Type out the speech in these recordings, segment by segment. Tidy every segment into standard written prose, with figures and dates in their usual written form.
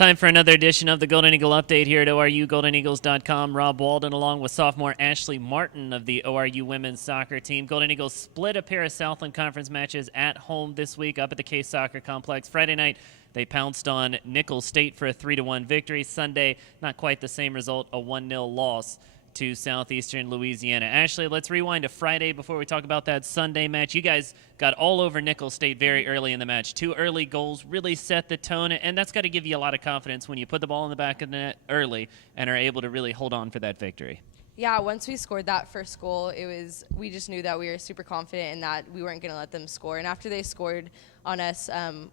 Time for another edition of the Golden Eagle Update here at ORUGoldenEagles.com. Rob Walden along with sophomore Ashley Martin of the ORU women's soccer team. Golden Eagles split a pair of Southland Conference matches at home this week up at the Case Soccer Complex. Friday night, they pounced on Nicholls State for a 3-1 victory. Sunday, not quite the same result, a 1-0 loss to Southeastern Louisiana. Ashley, let's rewind to Friday before we talk about that Sunday match. You guys got all over Nicholls State very early in the match. 2 early goals really set the tone, and that's got to give you a lot of confidence when you put the ball in the back of the net early and are able to really hold on for that victory. Yeah, once we scored that first goal, we just knew that we were super confident and that we weren't going to let them score. And after they scored on us,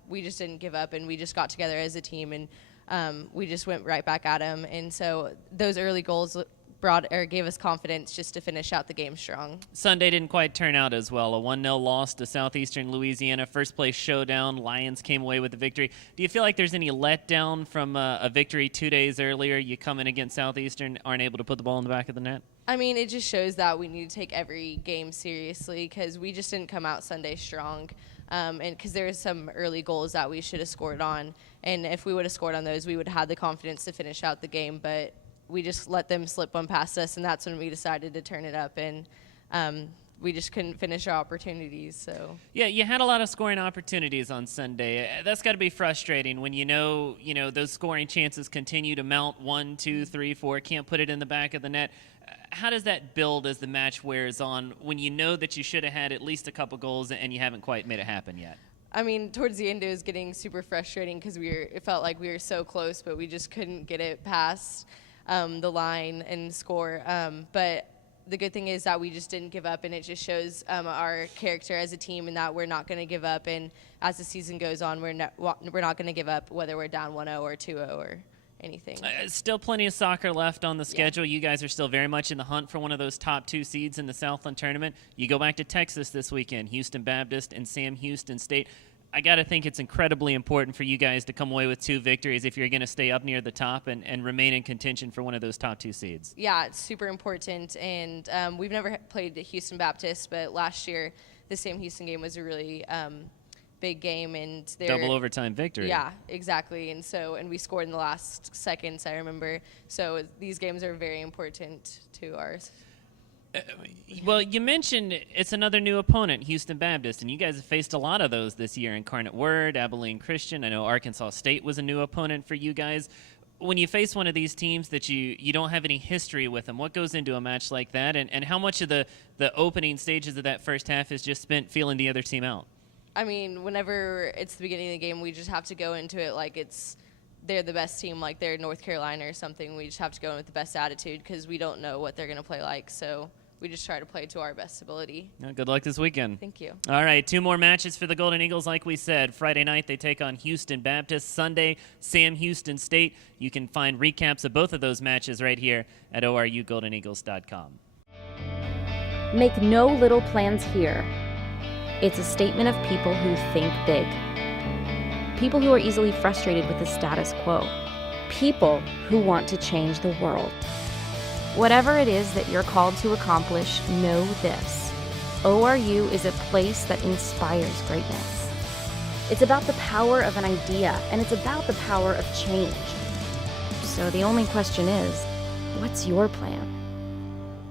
we just didn't give up, and we just got together as a team, and we just went right back at them. And so those early goals gave us confidence just to finish out the game strong. Sunday didn't quite turn out as well. A 1-0 loss to Southeastern Louisiana. First place showdown. Lions came away with the victory. Do you feel like there's any letdown from a victory 2 days earlier? You come in against Southeastern, aren't able to put the ball in the back of the net? I mean, it just shows that we need to take every game seriously because we just didn't come out Sunday strong. And because there were some early goals that we should have scored on. And if we would have scored on those, we would have had the confidence to finish out the game. But we just let them slip one past us, and that's when we decided to turn it up, and we just couldn't finish our opportunities. So yeah, you had a lot of scoring opportunities on Sunday. That's got to be frustrating when you know those scoring chances continue to mount 1, 2, 3, 4, can't put it in the back of the net. How does that build as the match wears on when you know that you should have had at least a couple goals and you haven't quite made it happen yet? I mean, towards the end it was getting super frustrating because it felt like we were so close, but we just couldn't get it past the line and score. But the good thing is that we just didn't give up, and it just shows our character as a team and that we're not going to give up. And as the season goes on, we're not going to give up whether we're down 1-0 or 2-0 or anything. Still plenty of soccer left on the schedule. Yeah. You guys are still very much in the hunt for one of those top 2 seeds in the Southland tournament. You go back to Texas this weekend, Houston Baptist and Sam Houston State. I got to think it's incredibly important for you guys to come away with 2 victories if you're going to stay up near the top and remain in contention for one of those top 2 seeds. Yeah, it's super important, and we've never played Houston Baptist, but last year the Sam Houston game was a really big game, and double overtime victory. Yeah, exactly, and we scored in the last seconds, I remember. So these games are very important to ours. Well, you mentioned it's another new opponent, Houston Baptist, and you guys have faced a lot of those this year. Incarnate Word, Abilene Christian. I know Arkansas State was a new opponent for you guys. When you face one of these teams that you don't have any history with them, what goes into a match like that, and how much of the opening stages of that first half is just spent feeling the other team out? I mean, whenever it's the beginning of the game, we just have to go into it like they're the best team, like they're North Carolina or something. We just have to go in with the best attitude because we don't know what they're going to play like, so we just try to play to our best ability. Good luck this weekend. Thank you. All right, 2 more matches for the Golden Eagles, like we said. Friday night, they take on Houston Baptist. Sunday, Sam Houston State. You can find recaps of both of those matches right here at ORUGoldenEagles.com. Make no little plans here. It's a statement of people who think big. People who are easily frustrated with the status quo. People who want to change the world. Whatever it is that you're called to accomplish, know this. ORU is a place that inspires greatness. It's about the power of an idea, and it's about the power of change. So the only question is, what's your plan?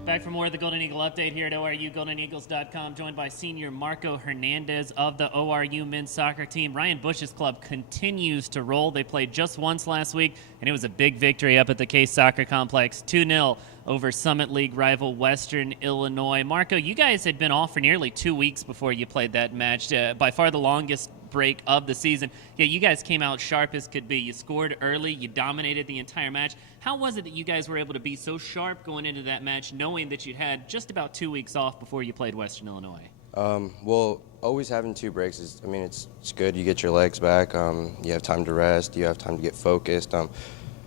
Back for more of the Golden Eagle Update here at ORUGoldenEagles.com, joined by senior Marco Hernandez of the ORU men's soccer team. Ryan Bush's club continues to roll. They played just once last week, and it was a big victory up at the Case Soccer Complex, 2-0 over Summit League rival Western Illinois. Marco, you guys had been off for nearly 2 weeks before you played that match, by far the longest break of the season. Yeah, you guys came out sharp as could be. You scored early. You dominated the entire match. How was it that you guys were able to be so sharp going into that match, knowing that you'd had just about 2 weeks off before you played Western Illinois? Well, always having 2 breaks is, it's good. You get your legs back. You have time to rest. You have time to get focused.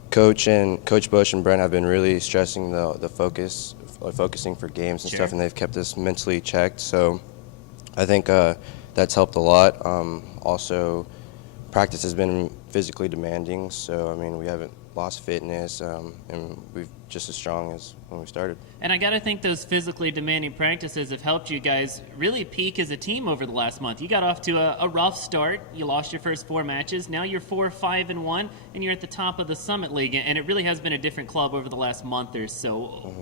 Coach Bush and Brent have been really stressing the focusing for games and stuff, and they've kept us mentally checked. So I think that's helped a lot. Also, practice has been physically demanding, so we haven't lost fitness, and we've just as strong as when we started. And I got to think those physically demanding practices have helped you guys really peak as a team over the last month. You got off to a rough start. You lost your first 4 matches. Now you're 4-5-1, and you're at the top of the Summit League. And it really has been a different club over the last month or so.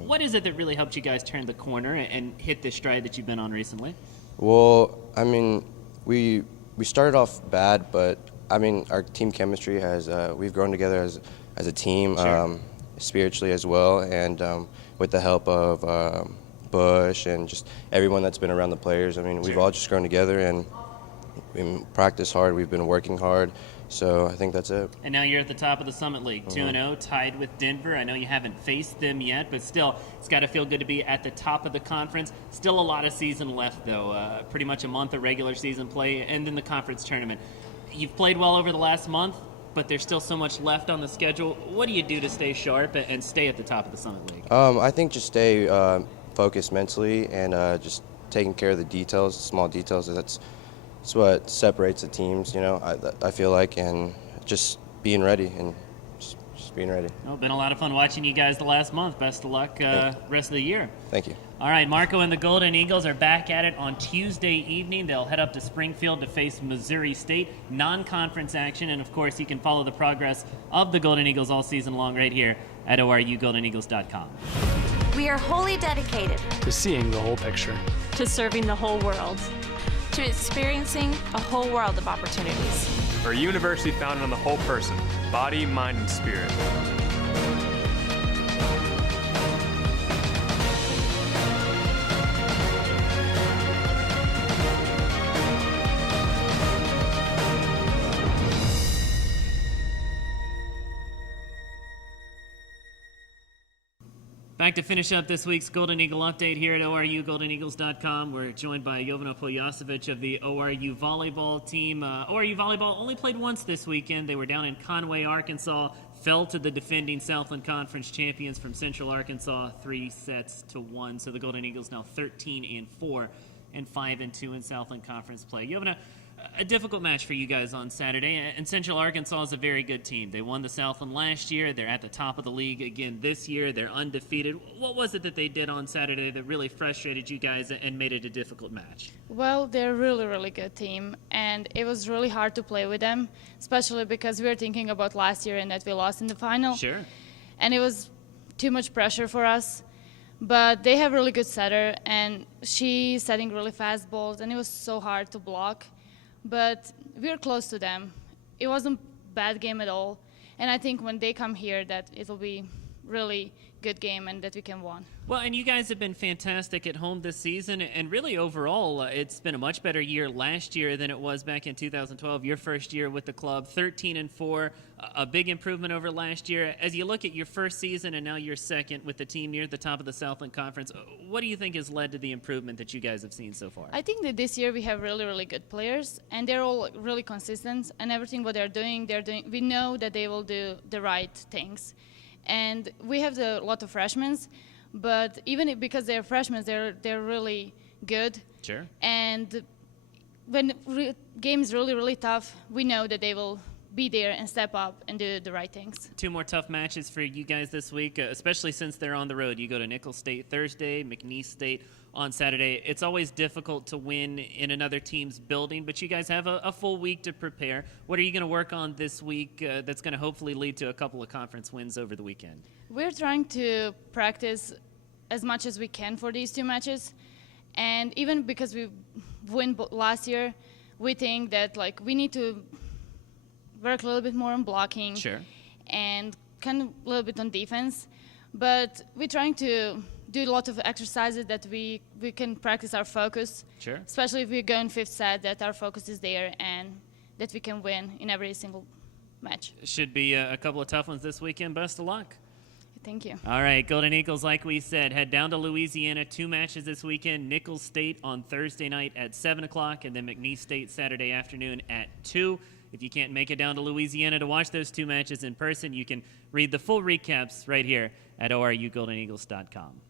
What is it that really helped you guys turn the corner and hit this stride that you've been on recently? Well, I mean, we started off bad, but I mean, our team chemistry has we've grown together as a team, Sure. Spiritually as well, and with the help of Bush and just everyone that's been around the players. I mean, we've Sure. all just grown together, and we practice hard. We've been working hard, so I think that's it. And now you're at the top of the Summit League, 2-0, tied with Denver. I know you haven't faced them yet, but still, it's got to feel good to be at the top of the conference. Still a lot of season left, though. Pretty much a month of regular season play, and then the conference tournament. You've played well over the last month, but there's still so much left on the schedule. What do you do to stay sharp and stay at the top of the Summit League? I think just stay focused mentally and just taking care of the details, small details. That's what separates the teams, you know, I feel like, and just being ready and just being ready. Well, been a lot of fun watching you guys the last month. Best of luck rest of the year. Thank you. All right, Marco and the Golden Eagles are back at it on Tuesday evening. They'll head up to Springfield to face Missouri State, non-conference action, and of course you can follow the progress of the Golden Eagles all season long right here at ORUGoldenEagles.com. We are wholly dedicated to seeing the whole picture, to serving the whole world, to experiencing a whole world of opportunities. for a university founded on the whole person, body, mind, and spirit. Back to finish up this week's Golden Eagle update here at ORUGoldenEagles.com. We're joined by Jovana Poljasevic of the ORU Volleyball team. ORU Volleyball only played once this weekend. They were down in Conway, Arkansas, fell to the defending Southland Conference champions from Central Arkansas 3-1. So the Golden Eagles now 13-4 and 5-2 in Southland Conference play. Jovana, a difficult match for you guys on Saturday, and Central Arkansas is a very good team. They won the Southland last year. They're at the top of the league again this year. They're undefeated. What was it that they did on Saturday that really frustrated you guys and made it a difficult match? well, they're a really, really good team, and it was really hard to play with them, especially because we were thinking about last year and that we lost in the final. Sure. And it was too much pressure for us. But they have a really good setter, and she's setting really fast balls, and it was so hard to block. But we were close to them. It wasn't a bad game at all. And I think when they come here that it'll be really good game and that we can win. Well, and you guys have been fantastic at home this season, and really overall, it's been a much better year last year than it was back in 2012, your first year with the club, 13-4, a big improvement over last year. As you look at your first season and now your second with the team near the top of the Southland Conference, what do you think has led to the improvement that you guys have seen so far? I think that this year we have really, really good players, and they're all really consistent, and everything what they're doing, we know that they will do the right things. And we have a lot of freshmen, but even because they're freshmen, they're really good. Sure. And when game is really, really tough, we know that they will be there and step up and do the right things. 2 more tough matches for you guys this week, especially since they're on the road. You go to Nicholls State Thursday, McNeese State on Saturday. It's always difficult to win in another team's building, but you guys have a full week to prepare. What are you going to work on this week that's going to hopefully lead to a couple of conference wins over the weekend? We're trying to practice as much as we can for these 2 matches. And even because we won last year, we think that we need to work a little bit more on blocking. Sure. And kind of a little bit on defense. But we're trying to do a lot of exercises that we can practice our focus. Sure. Especially if we go in 5th set, that our focus is there and that we can win in every single match. Should be a couple of tough ones this weekend. Best of luck. Thank you. All right, Golden Eagles, like we said, head down to Louisiana. 2 matches this weekend. Nicholls State on Thursday night at 7 o'clock, and then McNeese State Saturday afternoon at 2. If you can't make it down to Louisiana to watch those 2 matches in person, you can read the full recaps right here at ORUGoldenEagles.com.